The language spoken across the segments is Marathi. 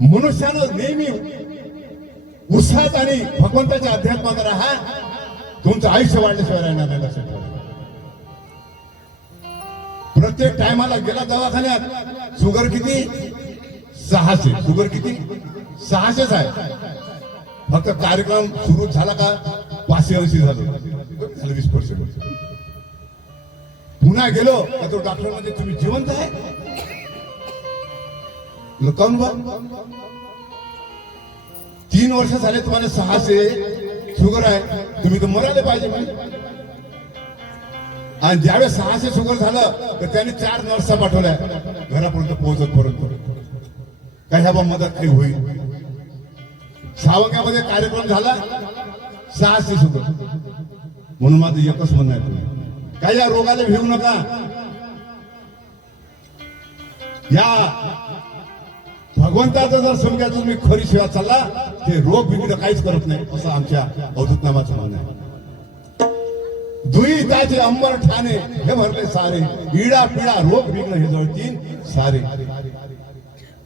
मनुष्यानं नेहमी उत्साहात आणि भगवंताच्या अध्यात्मात राहा, तुमचं आयुष्य वाढल्याशिवाय राहणार नाही. लक्षात ठेवा. प्रत्येक टायमाला गेला दवाखान्यात, शुगर किती? 600. शुगर किती? 600च आहे. फक्त कार्यक्रम सुरू झाला का 580 झालं, 20%. पुन्हा गेलो का तो डॉक्टर म्हणजे तुम्ही जिवंत आहे. लोकांना 3 वर्ष झाले तुम्हाला 600 शुगर आहे, तुम्ही तर मरायला पाहिजे. आणि ज्यावेळेस 600 शुगर झालं तर त्याने 4 नर्सा पाठवल्या घरापर्यंत पोहोचत. काय ह्या मदत काही होईल. सावंग्यामध्ये कार्यक्रम झाला, 600 शुगर. म्हणून माझं एकच म्हणणं आहे, तुम्ही काय या रोगाला भिवू नका. या भगवंताचं जर समजा तुम्ही खरी सेवा चालला, ते रोग बिघड काहीच करत नाही, असं आमच्या अवधूतनामाचं म्हणणं आहे. दुई ताचे अंबर ठाणे हे भरले सारे, इडा पिडा रोग बिघड हे जळतील सारे.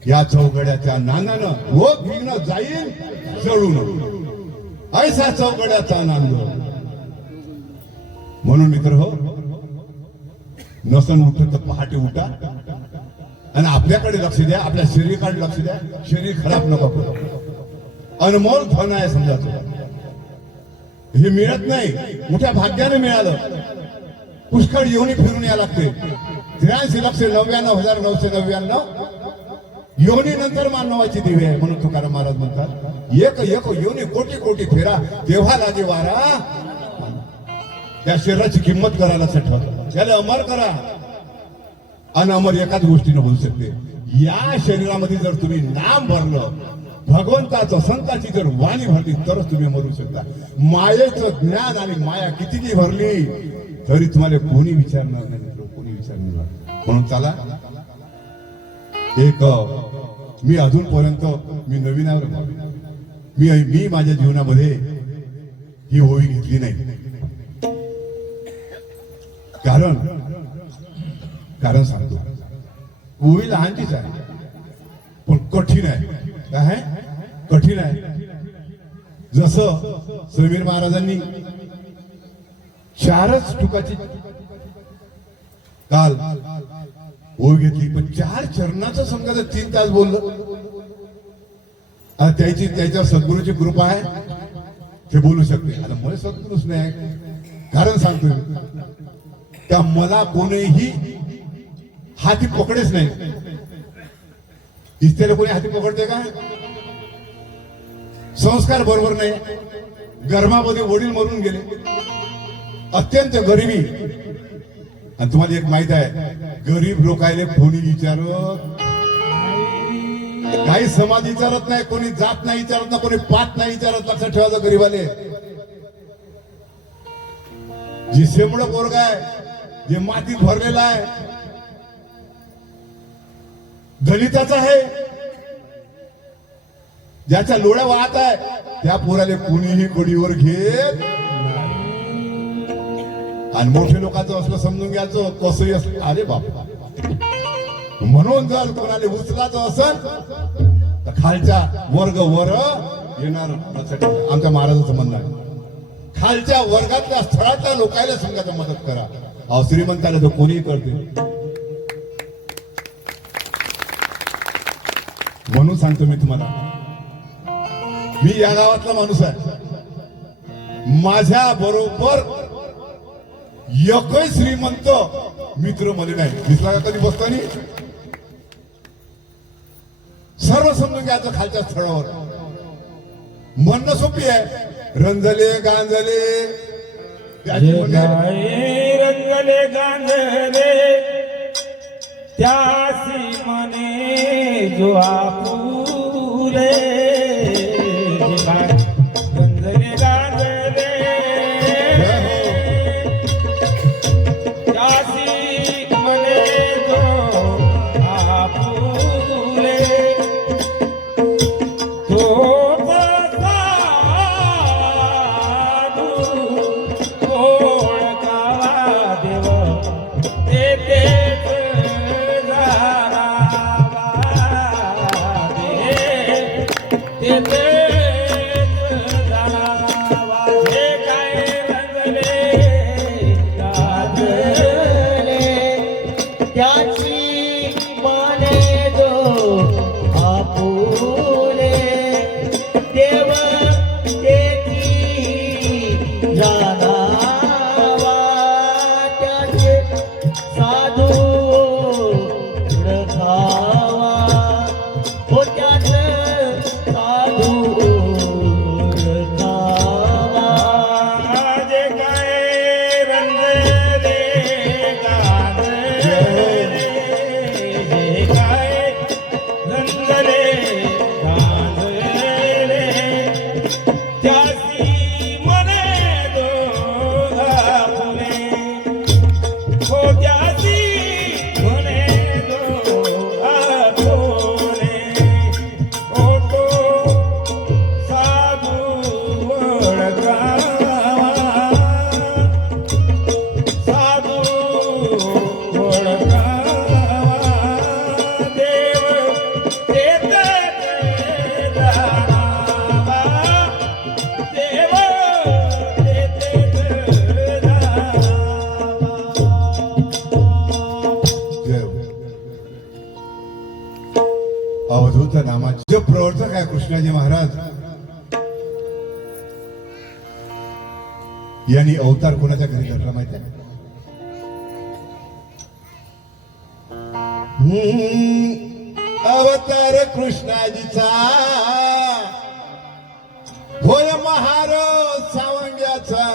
या चौघड्याच्या नानानं रोग बिघड जाईल जळून, ऐसा चौघड्याचा नांद. म्हणून मित्र हो, नसन उठत तर पहाटे उठा आणि आपल्याकडे लक्ष द्या, आपल्या शरीराकडे लक्ष द्या. शरीर खराब नको करू. अनमोल धन आहे समजा तुला, हे मिळत नाही, मोठ्या भाग्याने मिळालं. पुष्कळ येऊन फिरून या लागते. 83,99,999 योनी नंतर मानवाची दिवे आहे. म्हणून तुकाराम महाराज म्हणतात, एक एक योनी कोटी कोटी फेरा, तेव्हा लागे वारा. त्या शरीराची किंमत करायला ठेवा, त्याला अमर करा. आणि अमर एकाच गोष्टीनं होऊ शकते, या शरीरामध्ये जर तुम्ही नाम भरलं, भगवंताचं संताची जर वाणी भरली, तरच तुम्ही मरू शकता. मायेचं ज्ञान आणि माया कितीही भरली तरी तुम्हाला कोणी विचारणार नाही, कोणी विचारणार नाही. म्हणून चला, एक मी अजूनपर्यंत मी नवीनावर मी माझ्या जीवनामध्ये ही ओवी घेतली नाही. कारण सांगतो, ओवी लहानचीच आहे पण कठीण आहे. काय आहे? कठीण आहे. जसं समीर महाराजांनी 4च तुकाची काल ओवी घेतली, पण 4 चरणाचं समजा 3 तास बोललं. त्याच्या सद्गुरूची कृपा आहे, ते बोलू शकते. आता मला सद्गुरूच नाही. कारण सांगतो, त्या मला कोणीही हाती पकडेच नाही. इस्त्याला कोणी हाती पकडते का? संस्कार बरोबर नाही. गर्भामध्ये वडील मरून गेले, अत्यंत गरिबी. आणि तुम्हाला एक माहित आहे, गरीब लोकायले कोणी विचारत काही समाज विचारत नाही, कोणी जात नाही विचारत नाही, कोणी पात नाही विचारत. लक्षात ठेवायचं गरीबाले. जी शेंबड पोरगा आहे, जे मातीत भरलेला आहे, दलिताचा आहे, ज्याच्या लोळ्या वाहत आहे, त्या पोराले कोणीही कोडीवर घेत. आणि मोठे लोकांचं असलं समजून घ्यायचं, कसंही असलं, अरे बापा. म्हणून जर कोणाला उचलायचं असेल तर खालच्या वर्ग वर येणार. आमच्या महाराजांचं म्हणणं आहे, खालच्या वर्गातल्या स्थळातल्या लोकांना संघाची मदत करा. अहो, श्रीमंताला तर कोणीही करते. म्हणून सांगतो मी तुम्हाला, मी या गावातला माणूस आहे. माझ्या बरोबर एकही श्रीमंत मित्र मध्ये नाही दिसला का कधी बसताना. सर्व समजून घ्यायचं खालच्या स्थळावर. म्हणणं सोपी आहे, रंजले गांजले रंगले गांजले त्यासी मने जो आपुले. रंगले गांजले त्यासी मने जो आपुले. तो तेथेच जाणावा हे काय रंगले गाजले त्याची माने जो आपुले देव तेची जाणावा त्याचे साधू रखावा हो त्याचे साधू रखावा जे काय रंगले गाजले हे काय रंगले गाजले त्यासी मने दोघा फुले हो त्यासी मने दोघा फुले ओटो साधू ओळखावा साधू ओळखावा देव तेथेच जाणावा देव तेथेच जाणावा जय हो. अवधूत नामाचे जो प्रवर्तक आहे कृष्णाजी महाराज यांनी अवतार कोणाच्या घरी घडला माहिती आहे? अवतार कृष्णाजीचा होय महारो सावंग्याचा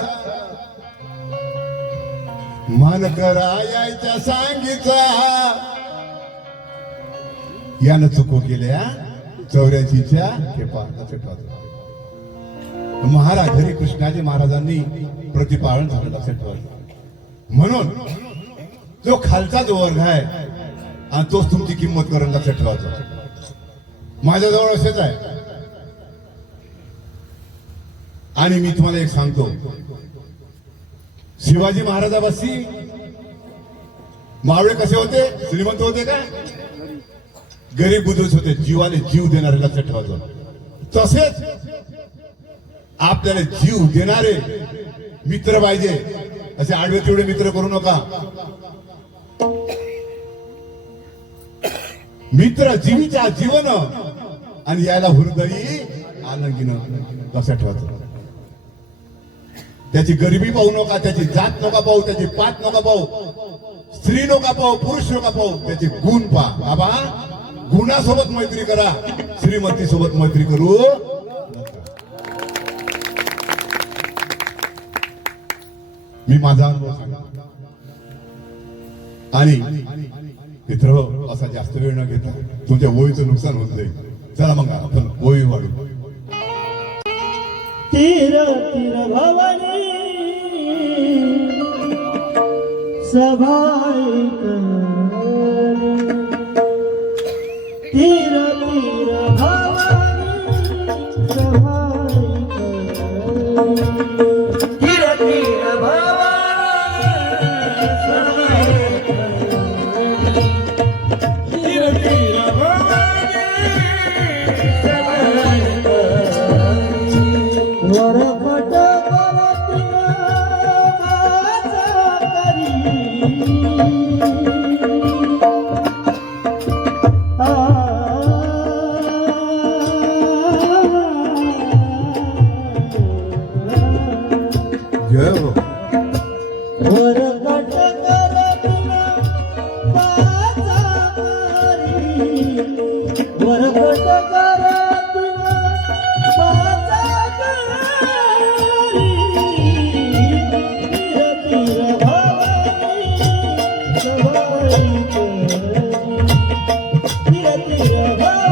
मन करायच्या सांगीचा यानं चुको केल्या 84च्या खेपा महाराज घरी कृष्णाजी महाराजांनी प्रतिपालन झालं लक्षात ठेवायचं म्हणून जो खालचा जो वर्ग आहे आणि तोच तुमची किंमत करून लक्षात ठेवायचा माझ्याजवळ असेच आहे आणि मी तुम्हाला एक सांगतो शिवाजी महाराजापाशी मावळे कसे होते श्रीमंत होते का गरीब बुद्रुक होते जीवाने जीव देणारे लक्षात ठेवायचं तसेच आपल्याला जीव देणारे मित्र पाहिजे असे आडवे तिवडे मित्र करू नका मित्र जीवीच्या जीवन आणि याला हृदयी आनंदीनं लक्षात ठेवायचं त्याची गरिबी पाहू नका त्याची जात नका पाहू त्याची पात नका पाहू स्त्री नका पाहू पुरुष नका पाहू त्याचे गुण पहा बाबा गुणासोबत मैत्री करा श्रीमंती सोबत मैत्री करू मी माझा अनुभव सांगतो आणि मित्र असा जास्त वेळ न घेता तुमच्या ओळीचं नुकसान होत जाईल चला मग आपण ओळी वाढू तीर तीर भवानी सभाई तीर तीर भवानी सभाई तीर तीर भवानी सभाई तीर तीर भवानी वरपट करतीन माझा करी जय हो वरपट करतीन माझा करी वरपट करतीन माझा करी तीर तीर भवानी सभाई तीर तीर भवानी सभाई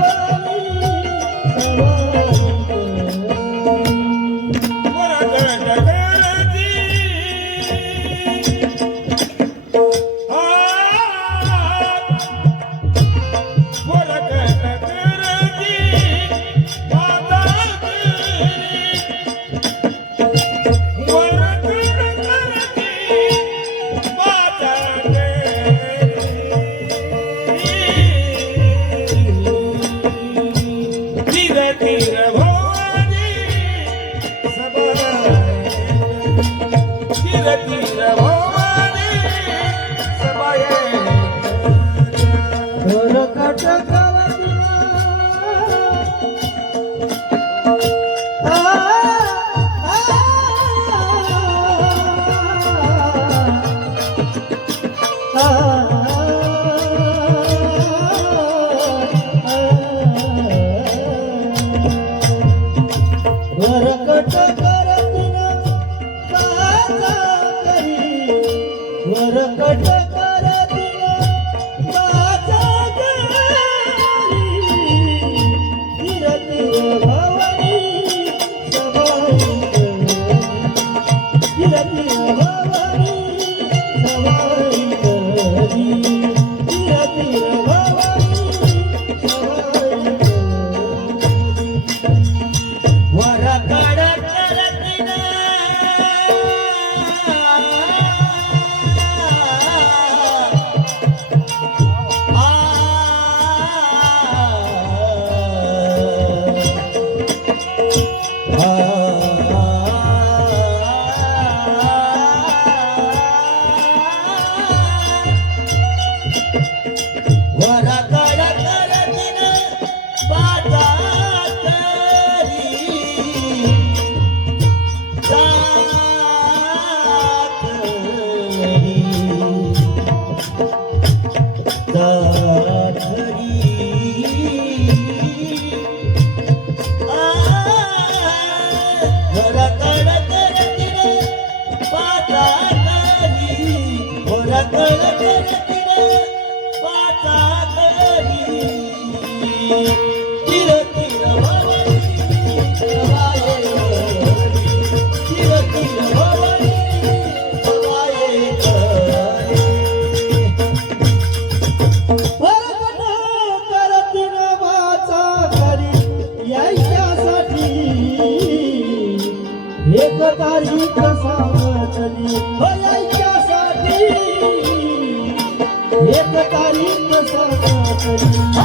एक तारीख सावतली हो यायच्यासाठी एक तारीख सावतली